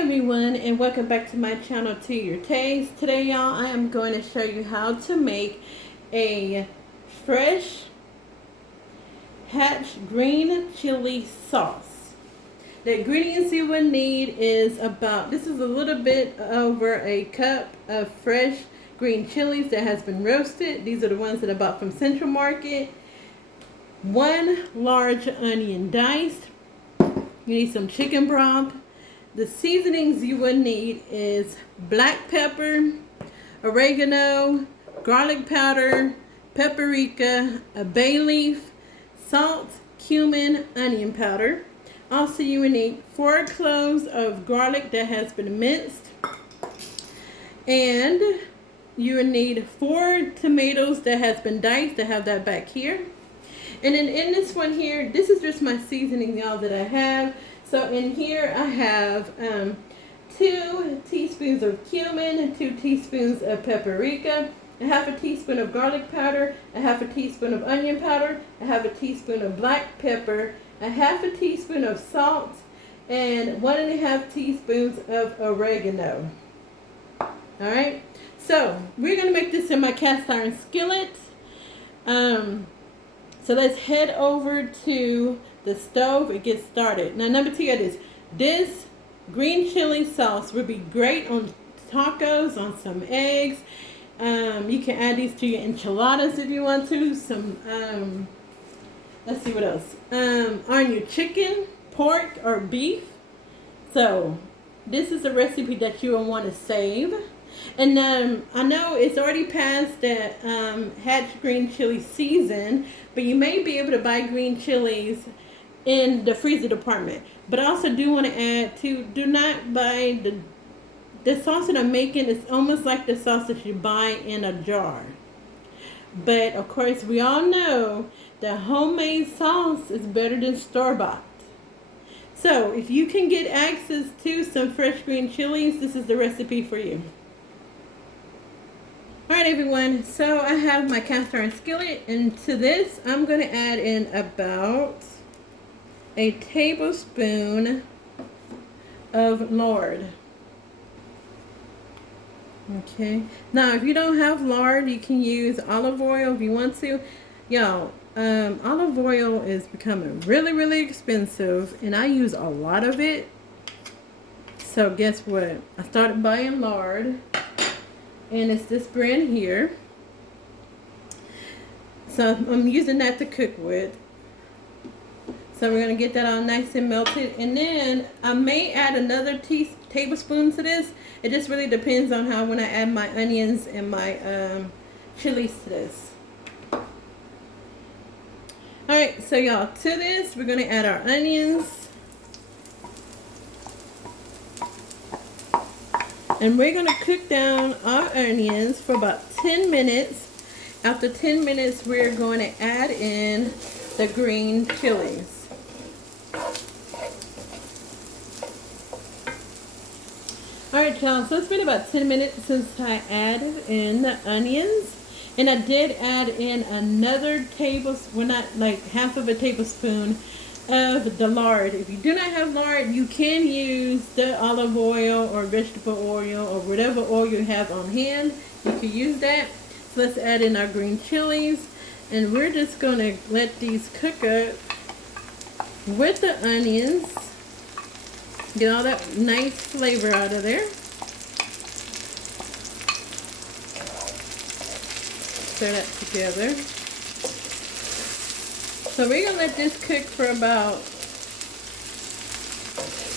everyone, and welcome back to my channel, To Your Taste. Today y'all, I am going to show you how to make a fresh hatch green chili sauce. The ingredients you will need is this is a little bit over a cup of fresh green chilies that has been roasted. These are the ones that I bought from Central Market. 1 large onion diced. You need some chicken broth. The seasonings you will need is black pepper, oregano, garlic powder, paprika, a bay leaf, salt, cumin, onion powder. Also, you will need 4 cloves of garlic that has been minced. And you will need 4 tomatoes that has been diced. I have that back here. And then in this one here, this is just my seasoning, y'all, that I have. So in here I have 2 teaspoons of cumin, 2 teaspoons of paprika, a half a teaspoon of garlic powder, a half a teaspoon of onion powder, a half a teaspoon of black pepper, a half a teaspoon of salt, and 1.5 teaspoons of oregano. Alright, so we're going to make this in my cast iron skillet. So let's head over to the stove and get started. Now, number 2 is this green chili sauce would be great on tacos, on some eggs. You can add these to your enchiladas if you want to. Let's see what else. On your chicken, pork, or beef. So this is a recipe that you will want to save. And I know it's already past the hatch green chili season, but you may be able to buy green chilies in the freezer department. But I also do want to add to, do not buy the sauce that I'm making. It's almost like the sauce that you buy in a jar. But of course, we all know that homemade sauce is better than store-bought. So if you can get access to some fresh green chilies, this is the recipe for you. Alright everyone, so I have my cast iron skillet, and to this I'm going to add in about a tablespoon of lard. Okay, now if you don't have lard, you can use olive oil if you want to. Y'all, olive oil is becoming really expensive, and I use a lot of it. So guess what? I started buying lard. And it's this brand here. So I'm using that to cook with. So we're going to get that all nice and melted. And then I may add another tablespoon to this. It just really depends on how when I add my onions and my chilies to this. Alright, so y'all, to this we're going to add our onions. And we're going to cook down our onions for about 10 minutes. After 10 minutes, we're going to add in the green chilies. Alright, y'all, so it's been about 10 minutes since I added in the onions. And I did add in another tablespoon, well, not like half of a tablespoon of the lard. If you do not have lard, you can use the olive oil or vegetable oil or whatever oil you have on hand. You can use that. So let's add in our green chilies, and we're just going to let these cook up with the onions. Get all that nice flavor out of there. Stir that together. So we're going to let this cook for about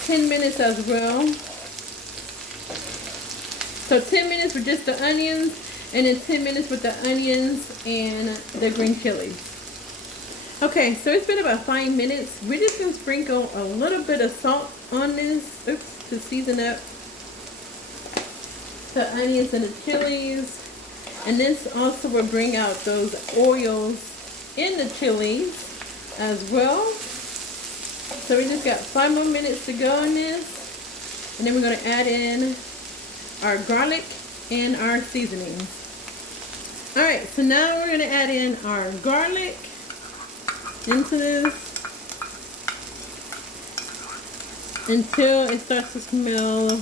10 minutes as well. So 10 minutes with just the onions, and then 10 minutes with the onions and the green chilies. Okay, so it's been about 5 minutes. We're just going to sprinkle a little bit of salt on this, to season up the onions and the chilies. And this also will bring out those oils in the chilies as well. So we just got 5 more minutes to go on this, and then we're going to add in our garlic and our seasonings. Alright, so now we're going to add in our garlic into this. until it starts to smell,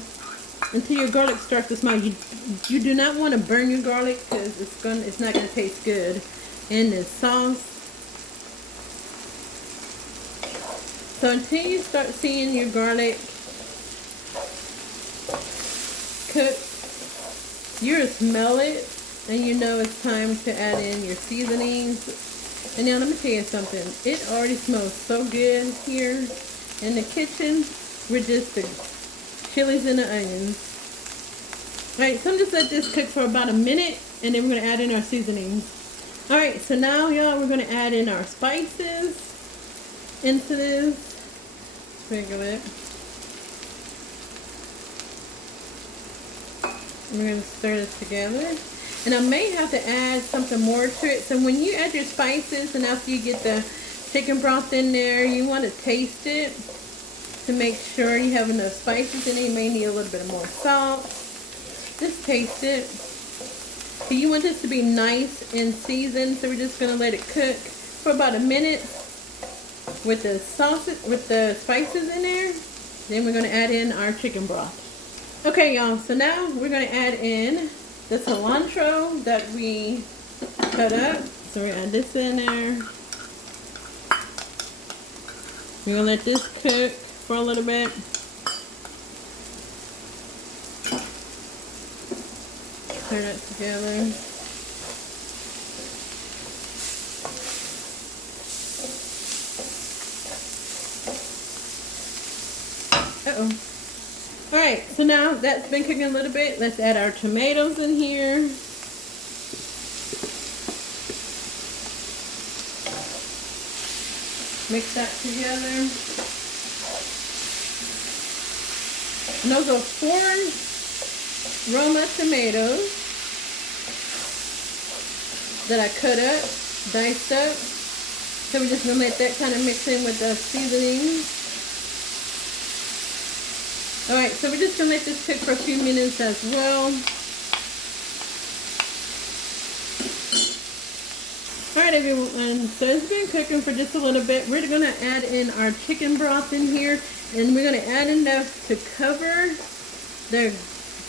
until your garlic starts to smell. You do not want to burn your garlic because it's not gonna taste good in this sauce. So until you start seeing your garlic cook, you'll smell it and you know it's time to add in your seasonings. And now let me tell you something. It already smells so good here in the kitchen with just the chilies and the onions. Alright, so I'm just let this cook for about a minute and then we're going to add in our seasonings. Alright, so now y'all, we're going to add in our spices into this. Sprinkle it. We're going to stir this together. And I may have to add something more to it. So when you add your spices and after you get the chicken broth in there, you want to taste it to make sure you have enough spices in it. You may need a little bit more salt. Just taste it. So you want this to be nice and seasoned. So we're just going to let it cook for about a minute with the sauces, with the spices in there. Then we're going to add in our chicken broth. Okay, y'all. So now we're going to add in the cilantro that we cut up. So we add this in there. We're going to let this cook for a little bit. Stir that together. Uh-oh. Alright, so now that's been cooking a little bit. Let's add our tomatoes in here. Mix that together. And those are 4 Roma tomatoes that I cut up, diced up. So we're just going to let that kind of mix in with the seasoning. Alright, so we're just going to let this cook for a few minutes as well. Alright everyone, so it's been cooking for just a little bit. We're going to add in our chicken broth in here. And we're going to add enough to cover the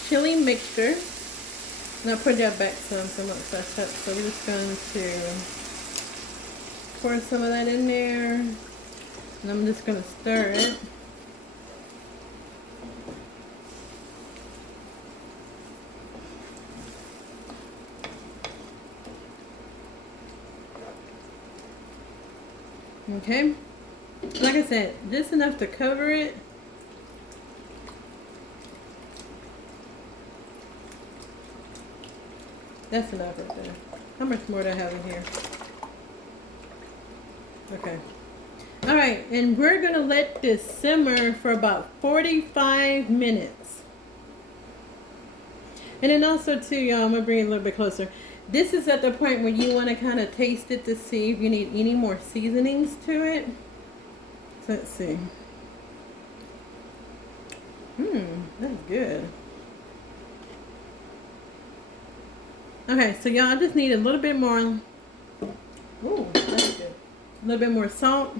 chili mixture. And I'll put that back some so I'm not fast up. So we're just going to pour some of that in there. And I'm just going to stir it. Okay, like I said, just enough to cover it. That's enough right there. How much more do I have in here? Okay. Alright, and we're going to let this simmer for about 45 minutes. And then also too, y'all, I'm going to bring it a little bit closer. This is at the point where you want to kind of taste it to see if you need any more seasonings to it. So let's see. That's good. Okay, so y'all just need a little bit more. Ooh, that's good. A little bit more salt.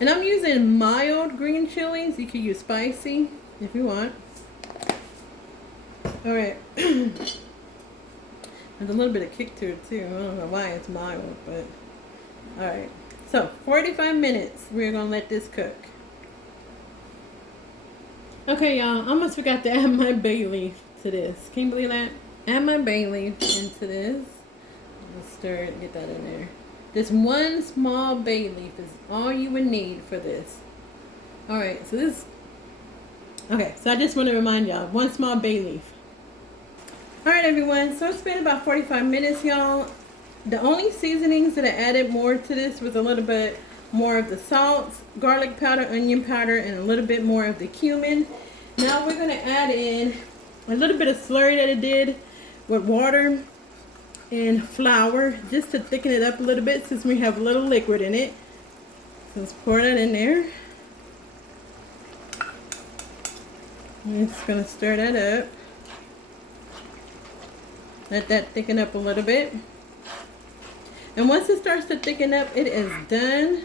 And I'm using mild green chilies. You can use spicy if you want. Alright. There's a little bit of kick to it too. I don't know why it's mild, but alright. So 45 minutes we're gonna let this cook. Okay, y'all, I almost forgot to add my bay leaf to this. Can you believe that? Add my bay leaf into this. Let's stir it, get that in there. Just 1 small bay leaf is all you would need for this. Alright, so this. Okay, so I just want to remind y'all, 1 small bay leaf. Alright everyone, so it's been about 45 minutes, y'all. The only seasonings that I added more to this was a little bit more of the salt, garlic powder, onion powder, and a little bit more of the cumin. Now we're going to add in a little bit of slurry that I did with water and flour just to thicken it up a little bit since we have a little liquid in it. So let's pour that in there. I'm just going to stir that up. Let that thicken up a little bit. And once it starts to thicken up, it is done.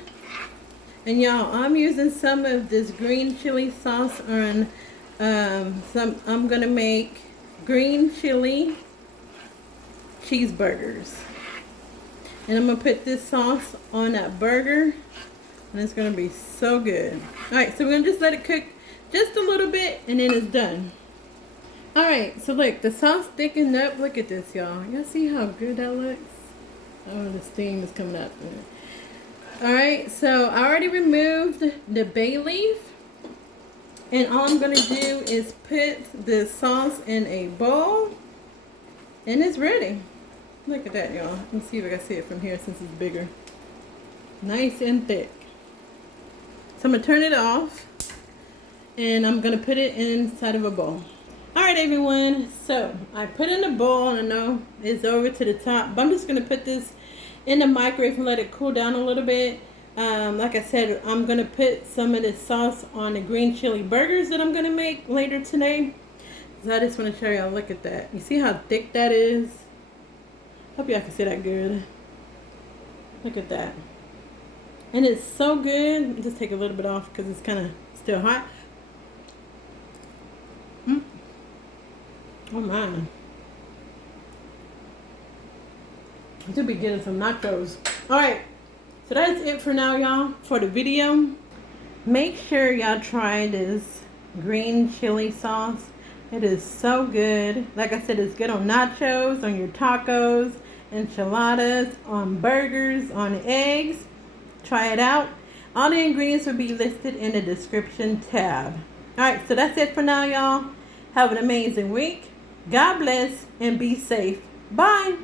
And y'all, I'm using some of this green chili sauce on I'm gonna make green chili cheeseburgers. And I'm gonna put this sauce on that burger, and it's gonna be so good. Alright, so we're gonna just let it cook just a little bit, and then it's done. Alright, so look, the sauce thickened up. Look at this, y'all. Y'all see how good that looks? Oh, the steam is coming up. Alright, so I already removed the bay leaf. And all I'm going to do is put the sauce in a bowl. And it's ready. Look at that, y'all. Let me see if I can see it from here since it's bigger. Nice and thick. So I'm going to turn it off. And I'm going to put it inside of a bowl. Alright, everyone. So I put it in a bowl. And I know it's over to the top. But I'm just going to put this in the microwave and let it cool down a little bit. Like I said, I'm going to put some of this sauce on the green chili burgers that I'm going to make later today. So I just want to show y'all, look at that. You see how thick that is? Hope y'all can see that good. Look at that. And it's so good. Just take a little bit off because it's kind of still hot. Oh my. I should be getting some nachos. Alright. So that's it for now, y'all, for the video. Make sure y'all try this green chili sauce. It is so good. Like I said, it's good on nachos, on your tacos, enchiladas, on burgers, on eggs. Try it out. All the ingredients will be listed in the description tab. Alright, so that's it for now, y'all. Have an amazing week. God bless and be safe. Bye.